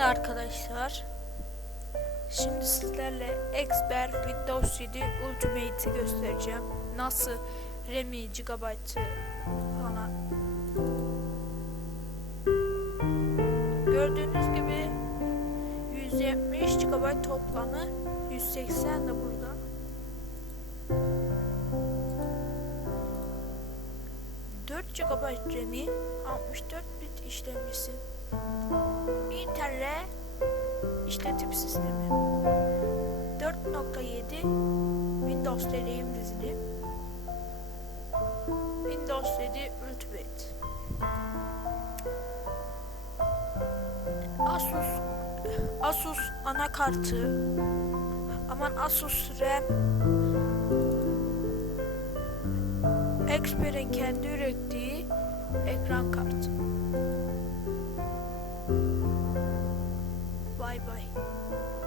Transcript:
Şimdi arkadaşlar Şimdi sizlerle Expert Windows 7 Ultimate'i göstereceğim. Nasıl RAM'i, GB'ı falan. Gördüğünüz gibi 170 GB toplamı 180 de burada. ...4 GB RAM'i, 64 bit işlemcisi, Intel R işletim sistemi. 4.7 Windows deneyim dizili. Windows 7 Ultimate. Asus Asus anakartı. Aman Asus RAM. Expert'in kendi ürettiği ekran kartı bye bay.